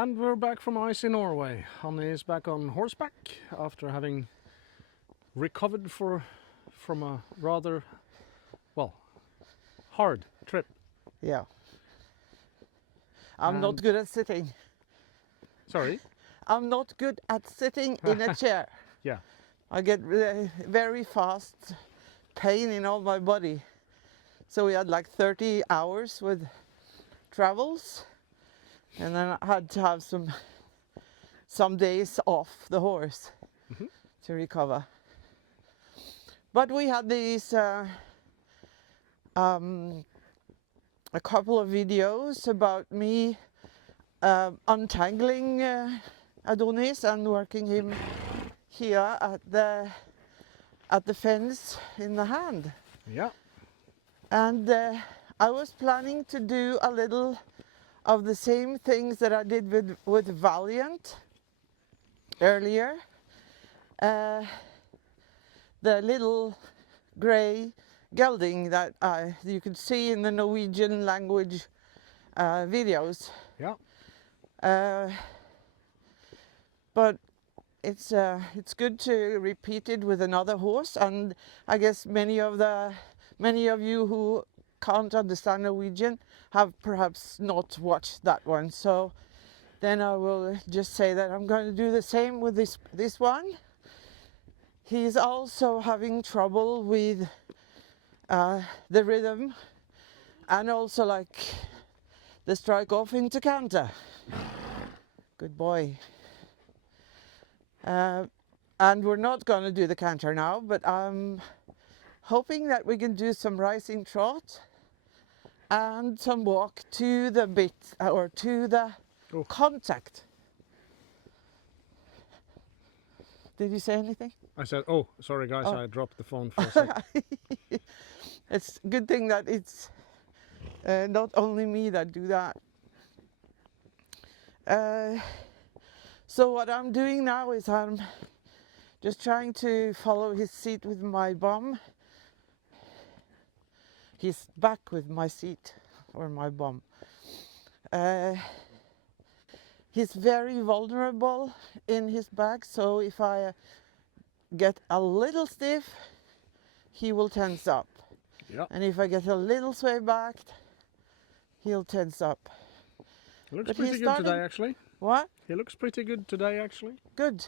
And we're back from icy Norway. Hanne is back on horseback after having recovered from a rather, well, hard trip. Yeah. I'm not good at sitting. Sorry? I'm not good at sitting in a chair. Yeah. I get very fast pain in all my body. So we had like 30 hours with travels, and then I had to have some days off the horse to recover. But we had these a couple of videos about me untangling Adonis and working him here at the fence in the hand. Yeah. And I was planning to do a little of the same things that I did with Valiant earlier. The little grey gelding that you could see in the Norwegian language videos. Yeah. But it's good to repeat it with another horse, and I guess many of you who can't understand Norwegian have perhaps not watched that one. So then I will just say that I'm going to do the same with this one. He's also having trouble with the rhythm and also like the strike off into canter. Good boy. And we're not going to do the canter now, but I'm hoping that we can do some rising trot and some walk to the bit or to the contact. Did you say anything? I said, oh, sorry guys, I dropped the phone for a second. It's a good thing that it's not only me that do that. So what I'm doing now is I'm just trying to follow his seat with my bum. His back with my seat or my bum. He's very vulnerable in his back, so if I get a little stiff, he will tense up. Yeah. And if I get a little sway back, he'll tense up. He looks pretty good today, actually. What? He looks pretty good today, actually. Good.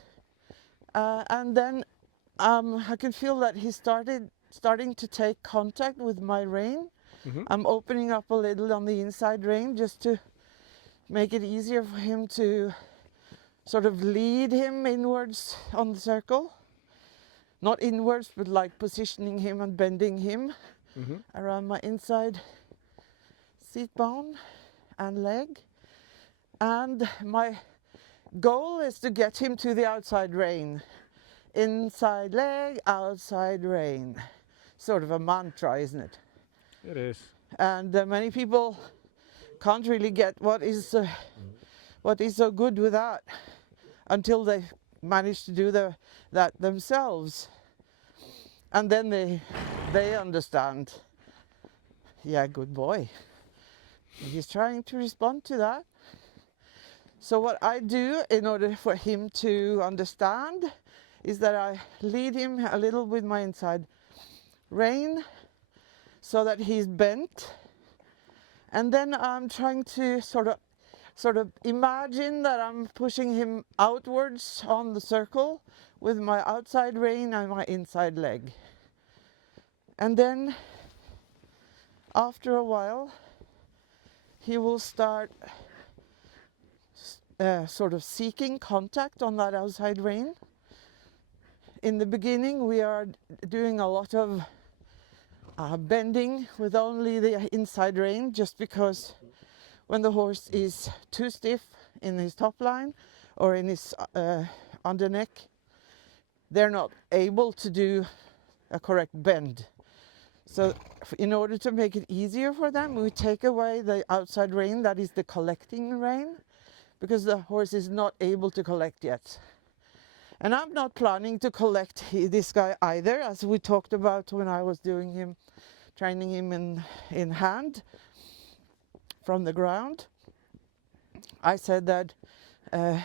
And then I can feel that he's starting to take contact with my rein. I'm opening up a little on the inside rein just to make it easier for him to sort of lead him inwards on the circle. Not inwards, but like positioning him and bending him around my inside seat bone and leg. And my goal is to get him to the outside rein. Inside leg, outside rein. Sort of a mantra, isn't it? It is. And many people can't really get what is so good with that until they manage to do that themselves. And then they understand. Yeah, good boy. He's trying to respond to that. So what I do in order for him to understand is that I lead him a little with my inside rein so that he's bent. And then I'm trying to sort of imagine that I'm pushing him outwards on the circle with my outside rein and my inside leg. And then after a while, he will start sort of seeking contact on that outside rein. In the beginning, we are doing a lot of bending with only the inside rein, just because when the horse is too stiff in his top line or in his under neck, they're not able to do a correct bend. So in order to make it easier for them, we take away the outside rein, that is the collecting rein, because the horse is not able to collect yet. And I'm not planning to collect this guy either, as we talked about when I was training him in hand from the ground. I said that uh,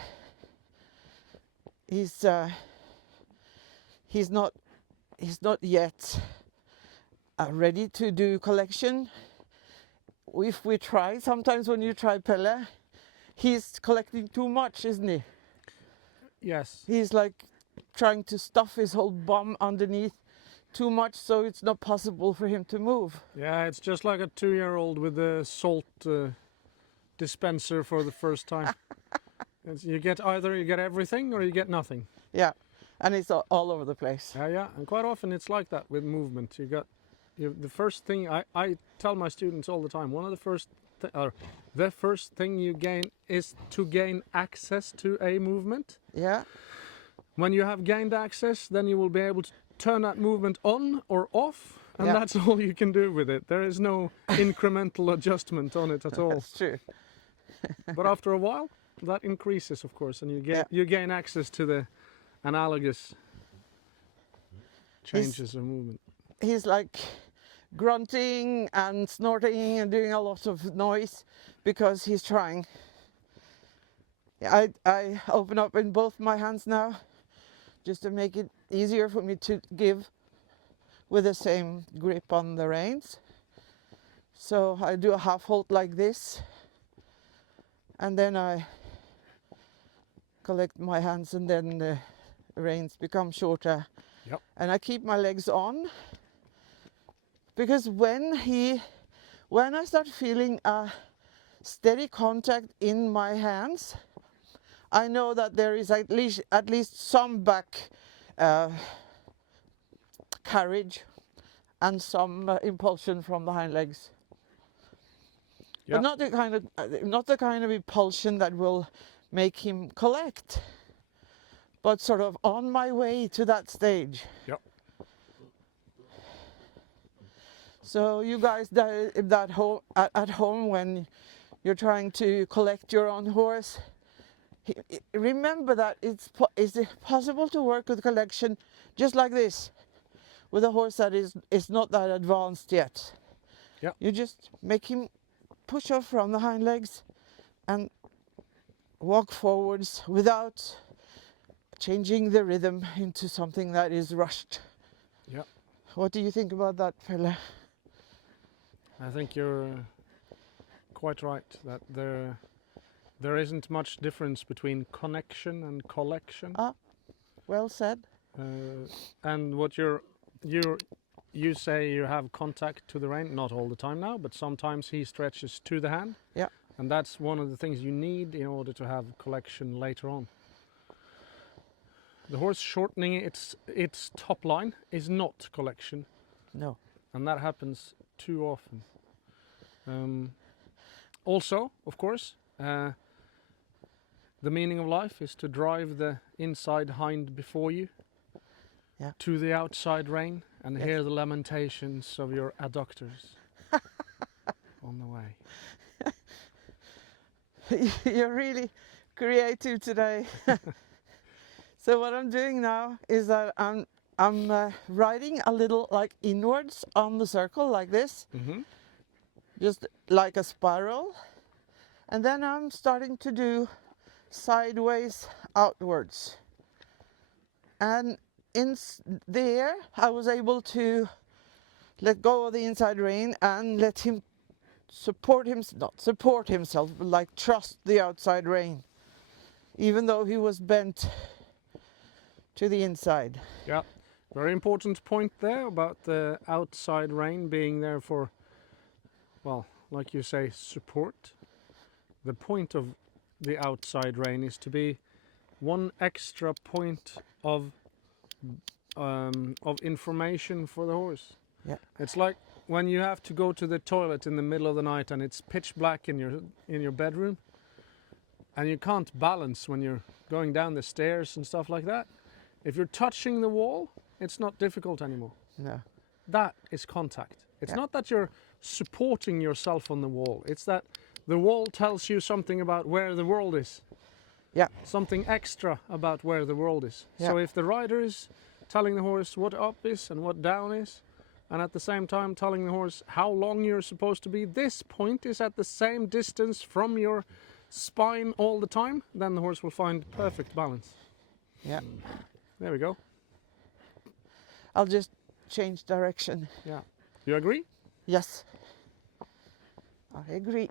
he's not yet ready to do collection. If we try, sometimes when you try Pelle, he's collecting too much, isn't he? Yes. He's like trying to stuff his whole bum underneath too much, so it's not possible for him to move. Yeah, it's just like a 2-year-old with a salt dispenser for the first time. You get everything or you get nothing. Yeah, and it's all over the place. Yeah, and quite often it's like that with movement. The first thing I tell my students all the time, one of the first thing you gain is to gain access to a movement. Yeah. When you have gained access, then you will be able to turn that movement on or off, and Yeah. that's all you can do with it. There is no incremental adjustment on it at all. That's true. But after a while, that increases, of course, and you gain access to the analogous changes of movement. He's like grunting and snorting and doing a lot of noise because he's trying. I open up in both my hands now just to make it easier for me to give with the same grip on the reins. So I do a half hold like this, and then I collect my hands, and then the reins become shorter. Yep. And I keep my legs on, because when I start feeling a steady contact in my hands, I know that there is at least some back carriage and some impulsion from the hind legs. Yep. But not the kind of impulsion that will make him collect, but sort of on my way to that stage. Yep. So you guys at home when you're trying to collect your own horse, remember that it's possible to work with collection just like this, with a horse that is not that advanced yet. Yep. You just make him push off from the hind legs and walk forwards without changing the rhythm into something that is rushed. Yep. What do you think about that, Pelle? I think you're quite right that there isn't much difference between connection and collection. Well said. And what you say you have contact to the rein, not all the time now, but sometimes he stretches to the hand. Yeah. And that's one of the things you need in order to have collection later on. The horse shortening its top line is not collection. No. And that happens too often. Also, of course, the meaning of life is to drive the inside hind before you to the outside rein and hear the lamentations of your adductors on the way. You're really creative today. So what I'm doing now is that I'm riding a little like inwards on the circle like this, just like a spiral, and then I'm starting to do sideways outwards. And in there I was able to let go of the inside rein and let him not support himself, but like trust the outside rein, even though he was bent to the inside. Yeah, very important point there about the outside rein being there for, well, like you say, support. The point of the outside rein is to be one extra point of information for the horse. Yeah. It's like when you have to go to the toilet in the middle of the night and it's pitch black in your bedroom, and you can't balance when you're going down the stairs and stuff like that. If you're touching the wall, it's not difficult anymore. No. That is contact. It's not that you're supporting yourself on the wall. It's that the wall tells you something about where the world is. Yeah. Something extra about where the world is. Yeah. So if the rider is telling the horse what up is and what down is, and at the same time telling the horse how long you're supposed to be, this point is at the same distance from your spine all the time, then the horse will find perfect balance. Yeah. There we go. I'll just change direction. Yeah. You agree? Yes. I agree.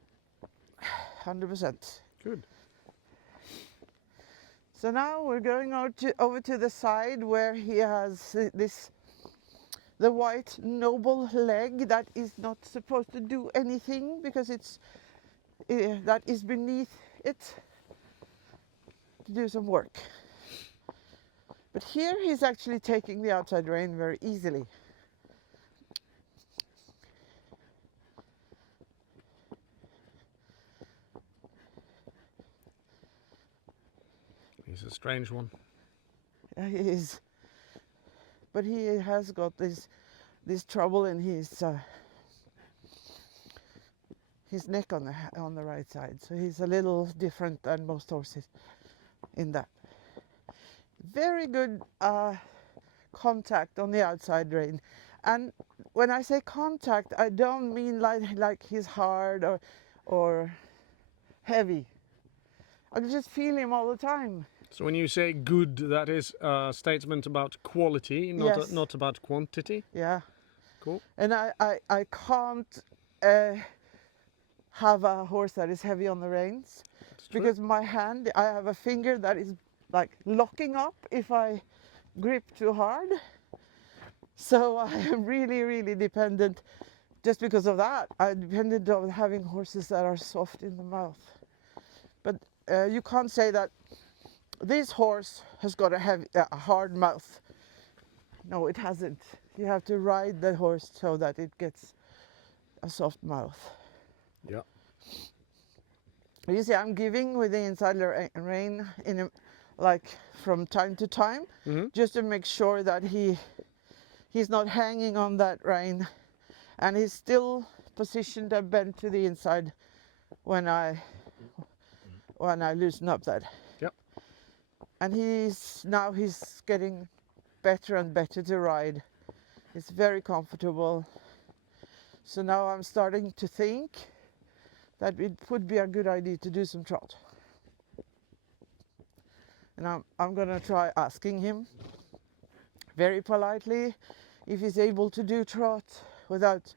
100%. Good. So now we're going over to the side where he has the white noble leg that is not supposed to do anything because that is beneath it to do some work. But here he's actually taking the outside rein very easily. He's a strange one. He is. But he has got this trouble in his neck on the right side. So he's a little different than most horses in that. Very good contact on the outside rein. And when I say contact, I don't mean like he's hard or heavy. I can just feel him all the time. So when you say good, that is a statement about quality, Yes. not about quantity. Yeah. Cool. And I can't have a horse that is heavy on the reins because my hand, I have a finger that is like locking up if I grip too hard. So I am really, really dependent. Just because of that, I'm dependent on having horses that are soft in the mouth. But you can't say that this horse has got a hard mouth. No, it hasn't. You have to ride the horse so that it gets a soft mouth. Yeah. You see, I'm giving with the inside rein like from time to time, just to make sure that he's not hanging on that rein, and he's still positioned and bent to the inside when I loosen up that. Yep. And he's getting better and better to ride. It's very comfortable. So now I'm starting to think that it would be a good idea to do some trot. And I'm gonna try asking him very politely if he's able to do trot without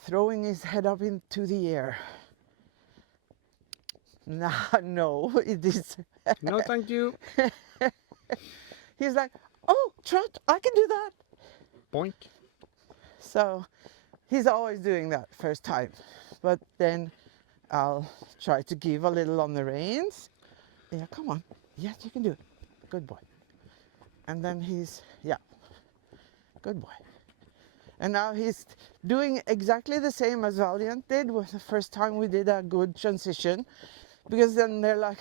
throwing his head up into the air. No, it is. No, thank you. He's like, oh, trot, I can do that. Boink. So he's always doing that first time. But then I'll try to give a little on the reins. Yeah, come on. Yes, you can do it. Good boy. And then good boy. And now he's doing exactly the same as Valiant did with the first time we did a good transition. Because then they're like,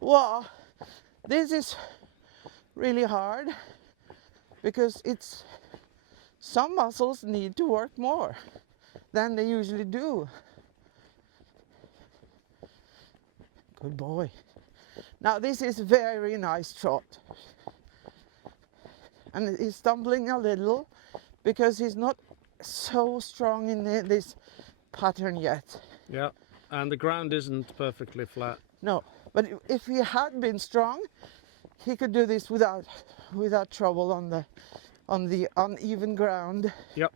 wow, this is really hard. Because some muscles need to work more than they usually do. Good boy. Now this is very nice trot. And he's stumbling a little because he's not so strong in this pattern yet. Yeah, and the ground isn't perfectly flat. No, but if he had been strong, he could do this without trouble on the uneven ground. Yep.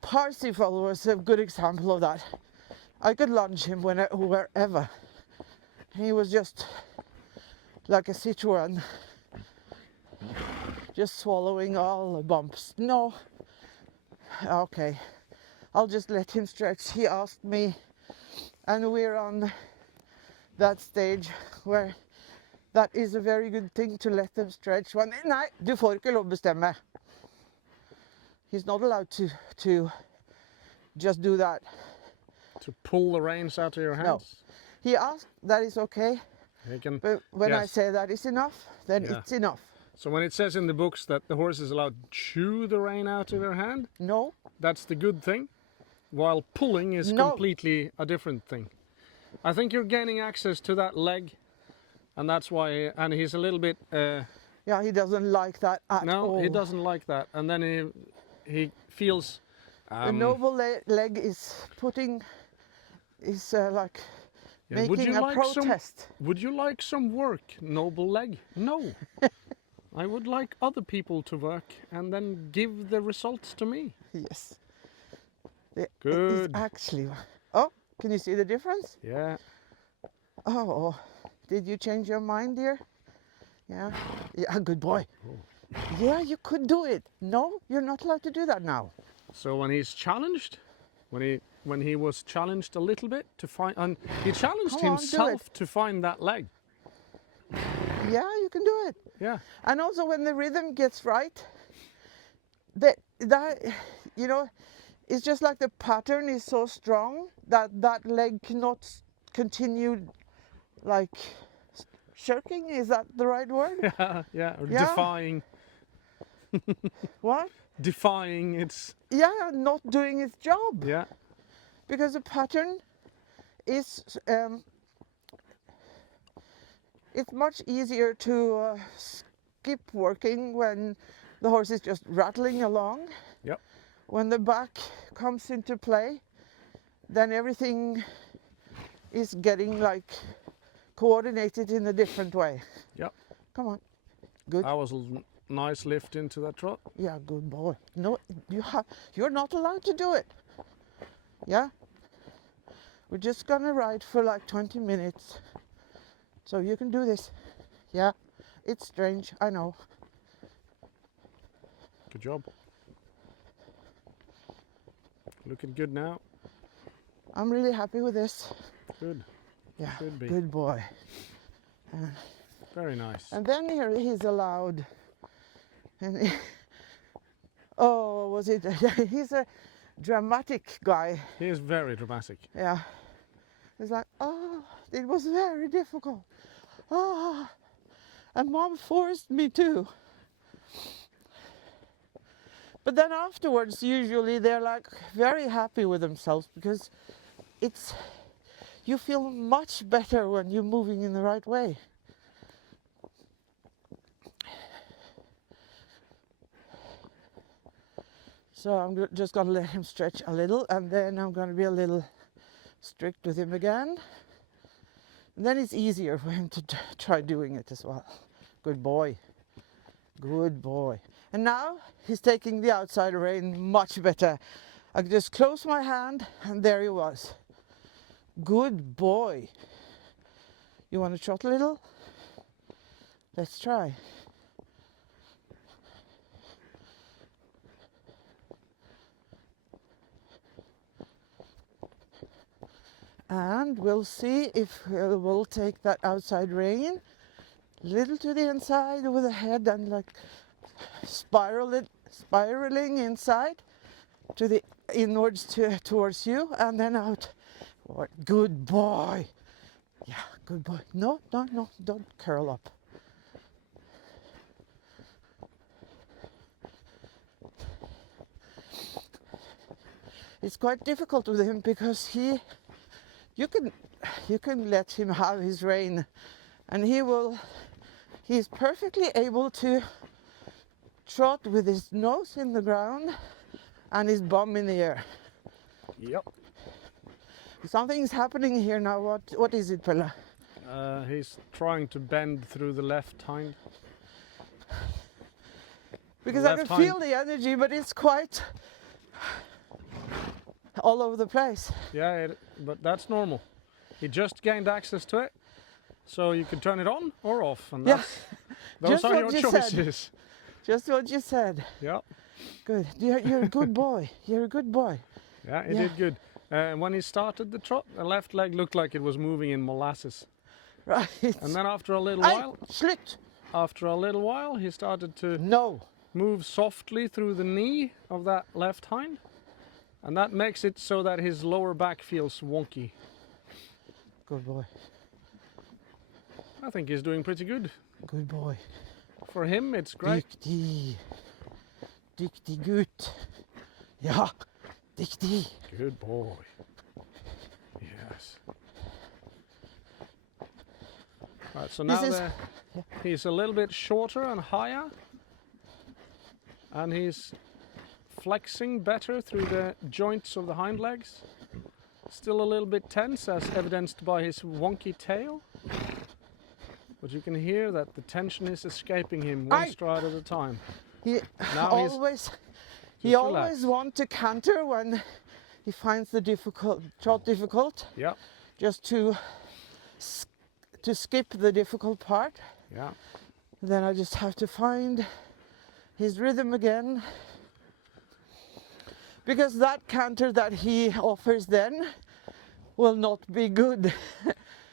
Parsifal was a good example of that. I could lunge him wherever. He was just like a Citroen, just swallowing all the bumps. No, okay, I'll just let him stretch. He asked me, and we're on that stage where that is a very good thing to let them stretch. Nei, du får ikke lov å bestemme. He's not allowed to just do that. To pull the reins out of your hands? No. He asked, that is okay. But when I say that is enough, then it's enough. So when it says in the books that the horse is allowed to chew the rein out of their hand, no, that's the good thing, while pulling is completely a different thing. I think you're gaining access to that leg, and that's why. And he's a little bit. Yeah, he doesn't like that at all. No, he doesn't like that, and then he feels. The noble leg is like Yeah, making a protest. Would you like some work, noble leg? No. I would like other people to work and then give the results to me. Yes. It is Good. actually. Oh, can you see the difference? Yeah. Oh, did you change your mind, dear? Yeah. Yeah, good boy. Yeah, you could do it. No, you're not allowed to do that now. So when he's challenged, when he was challenged a little bit to find, and he challenged Come on, do himself to find that leg. Yeah, you can do it. Yeah. And also when the rhythm gets right, that you know, it's just like the pattern is so strong that that leg cannot continue like shirking. Is that the right word? Yeah, yeah. Or Yeah. defying. What? Defying its. Yeah, not doing its job. Yeah. Because the pattern is it's much easier to skip working when the horse is just rattling along. Yep. When the back comes into play, then everything is getting like coordinated in a different way. Yep. Come on. Good. That was a nice lift into that trot. Yeah, good boy. No, you're not allowed to do it. Yeah? We're just gonna ride for like 20 minutes. So you can do this. Yeah? It's strange, I know. Good job. Looking good now. I'm really happy with this. Good. Yeah, Should be. good boy. Very nice. And then here he's allowed. And oh, was it? He's a dramatic guy. He is very dramatic. Yeah. It's like, oh, it was very difficult. Oh, and Mom forced me to. But then afterwards, usually they're like very happy with themselves because you feel much better when you're moving in the right way. So I'm just going to let him stretch a little, and then I'm going to be a little strict with him again. And then it's easier for him to try doing it as well. Good boy. Good boy. And now he's taking the outside rein much better. I just close my hand, and there he was. Good boy. You want to trot a little? Let's try. And we'll see if we'll take that outside rein little to the inside with the head and like spiraling inside to the inwards towards you and then out. Good boy. Yeah, good boy. No, don't curl up. It's quite difficult with him because you can let him have his rein and he's perfectly able to trot with his nose in the ground and his bum in the air. Yep. Something's happening here now. What is it, Pelle? He's trying to bend through the left hind. Because I can feel the energy, but it's quite all over the place. Yeah, but that's normal. He just gained access to it, so you can turn it on or off, and those are your choices. Just what you said. Yeah. Good. You're a good boy. You're a good boy. Yeah, he did good. When he started the trot, the left leg looked like it was moving in molasses. Right. And then after a little while, he started to move softly through the knee of that left hind. And that makes it so that his lower back feels wonky. Good boy. I think he's doing pretty good. Good boy. For him, it's great. Diktig gut. Ja, diktig. Good boy. Yes. Right, so now he's a little bit shorter and higher. And he's flexing better through the joints of the hind legs. still a little bit tense, as evidenced by his wonky tail. But you can hear that the tension is escaping him one stride at a time. He Now always wants to canter when he finds the trot difficult. Yeah. Just to skip the difficult part. Yeah. Then I just have to find his rhythm again. Because that canter that he offers then will not be good.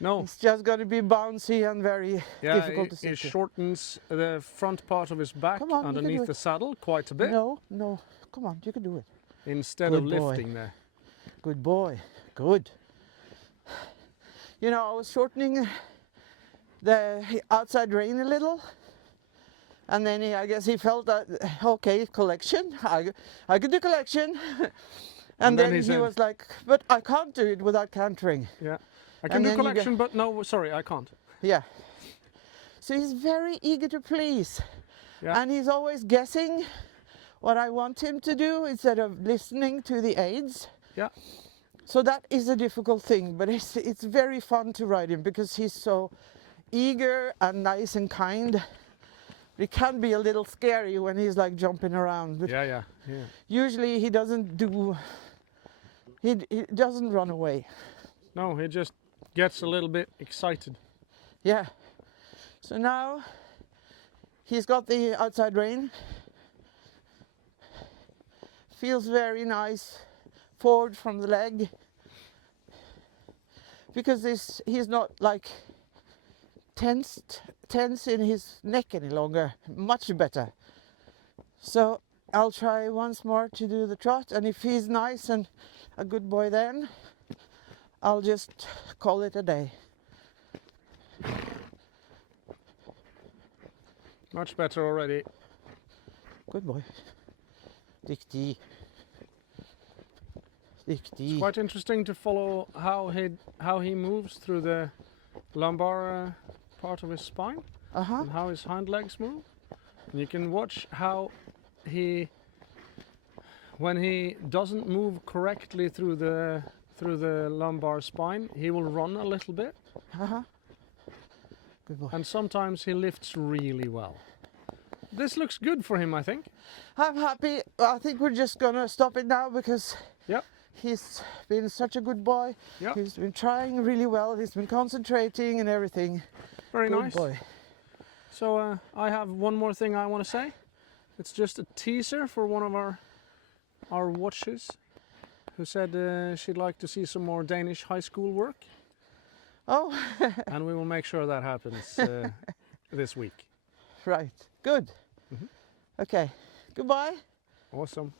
No. It's just going to be bouncy and very difficult to sit. It shortens the front part of his back Come on, underneath the saddle quite a bit. No, come on, you can do it. Instead Good of boy. lifting there. Good boy, good. You know, I was shortening the outside rein a little. And then I guess he felt that, okay, collection, I could do collection. and then he was like, but I can't do it without cantering. Yeah, I can do collection, but no, sorry, I can't. Yeah. So he's very eager to please. Yeah. And he's always guessing what I want him to do instead of listening to the aids. Yeah. So that is a difficult thing, but it's very fun to ride him because he's so eager and nice and kind. It can be a little scary when he's like jumping around. But yeah. usually he doesn't run away. No, he just gets a little bit excited. Yeah. So now he's got the outside rein. Feels very nice forward from the leg. Because he's not like tense in his neck any longer. Much better. So I'll try once more to do the trot, and if he's nice and a good boy then I'll just call it a day. Much better already. Good boy. Diktig. It's quite interesting to follow how he moves through the lumbar part of his spine and how his hind legs move. And you can watch how when he doesn't move correctly through the lumbar spine, he will run a little bit. Good boy. And sometimes he lifts really well. This looks good for him, I think. I'm happy. I think we're just gonna stop it now because Yep. he's been such a good boy. Yep. He's been trying really well. He's been concentrating and everything. Very Good nice. boy. So I have one more thing I want to say. It's just a teaser for one of our watchers who said she'd like to see some more Danish high school work. Oh. And we will make sure that happens this week. Right. Good. Okay. Goodbye. Awesome.